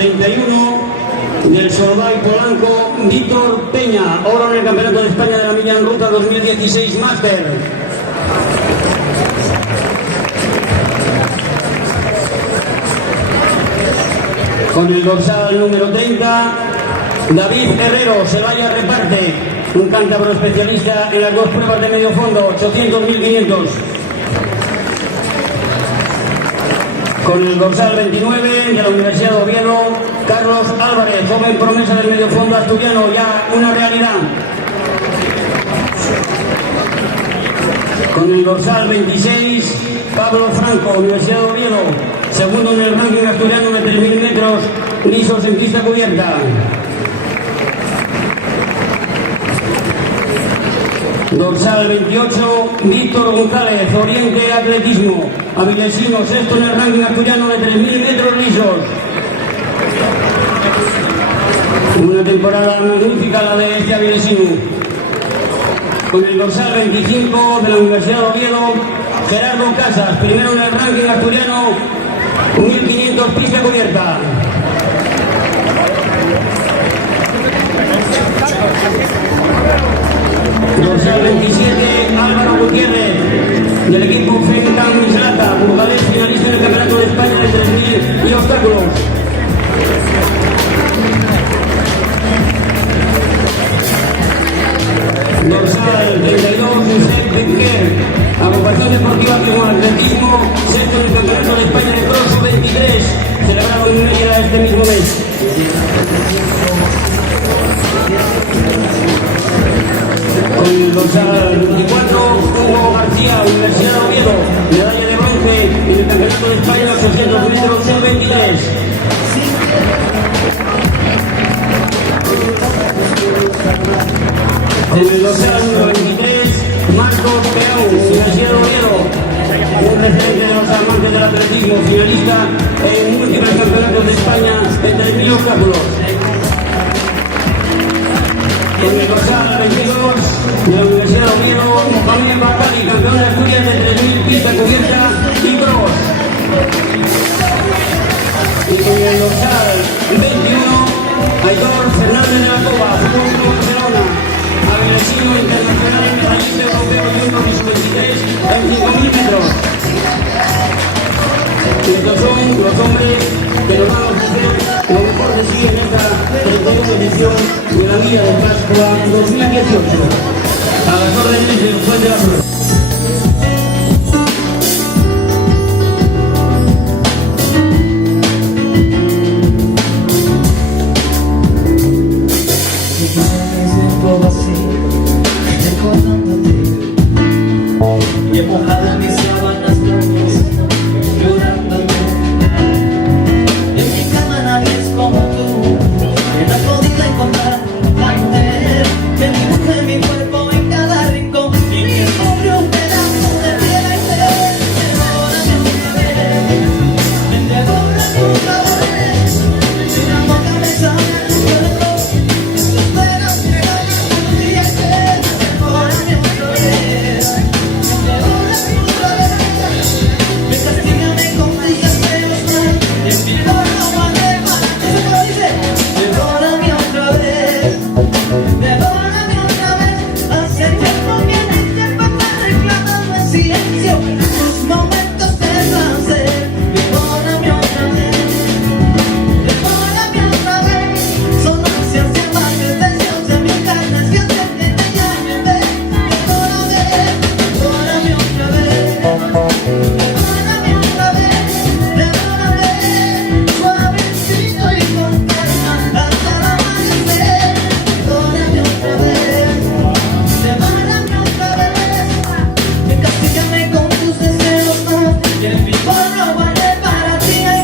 31 del Solvay Polanco, Víctor Peña, oro en el Campeonato de España de la Milla en Ruta 2016 Máster. Con el dorsal número 30, David Herrero, Celaya Reparte, un cántabro especialista en las dos pruebas de medio fondo, 800-1500. Con el dorsal 29 de la Universidad de Oviedo, Carlos Álvarez, joven promesa del medio fondo asturiano, ya una realidad. Con el dorsal 26, Pablo Franco, Universidad de Oviedo, segundo en el ranking asturiano de 3.000 metros, lisos en pista cubierta. Dorsal 28, Víctor González, Oriente Atletismo, avilesino, sexto en el ranking asturiano de 3.000 metros lisos. Una temporada magnífica la de este avilesino. Con el dorsal 25 de la Universidad de Oviedo, Gerardo Casas, primero en el ranking asturiano, 1.500 pista cubierta. Dorsal 27, Álvaro Gutiérrez, del equipo Fentan Mislata, burgalés, finalista en el Campeonato de España de 3.000 y obstáculos. Dorsal 32, Josep Benquer, agrupación deportiva como atletismo, sexto en el Campeonato de España de Cross 23, celebrado en Mérida este mismo mes. Con el dorsal 24, Hugo García, Universidad de Oviedo, medalla de bronce en el Campeonato de España 800 metros sub-23. Con el dorsal número 23, Marcos Peón, Universidad de Oviedo, un referente de los amantes del atletismo, finalista en múltiples campeonatos de España en 3.000 obstáculos. Con el dorsal 22 de la Universidad de Oviedo, Mohamed Bakari, campeón de Asturias de 3.000 pista cubierta y cross. Y con el dorsal 21, Aitor Fernández de la Cova, Fútbol Club Barcelona, avilesino internacional en medallista europeo junior y sub-23 en 5.000 metros. Estos son los hombres que nos van a ofrecer lo mejor de sí en esta 31 edición de la Milla de Pascua 2018. A las órdenes del juez de la prueba. Y he mojado mis sábanas llorándote. En mi cama nadie es como tú, que no has podido encontrar la mujer que dibuje mi cuerpo en cada rincón y mi pobre un pedazo de piedra y fe. Devórame otra vez, devórame otra vez, si una boca me sabe el cuerpo, espero que vaya un día que devórame otra vez. Para ti, ay,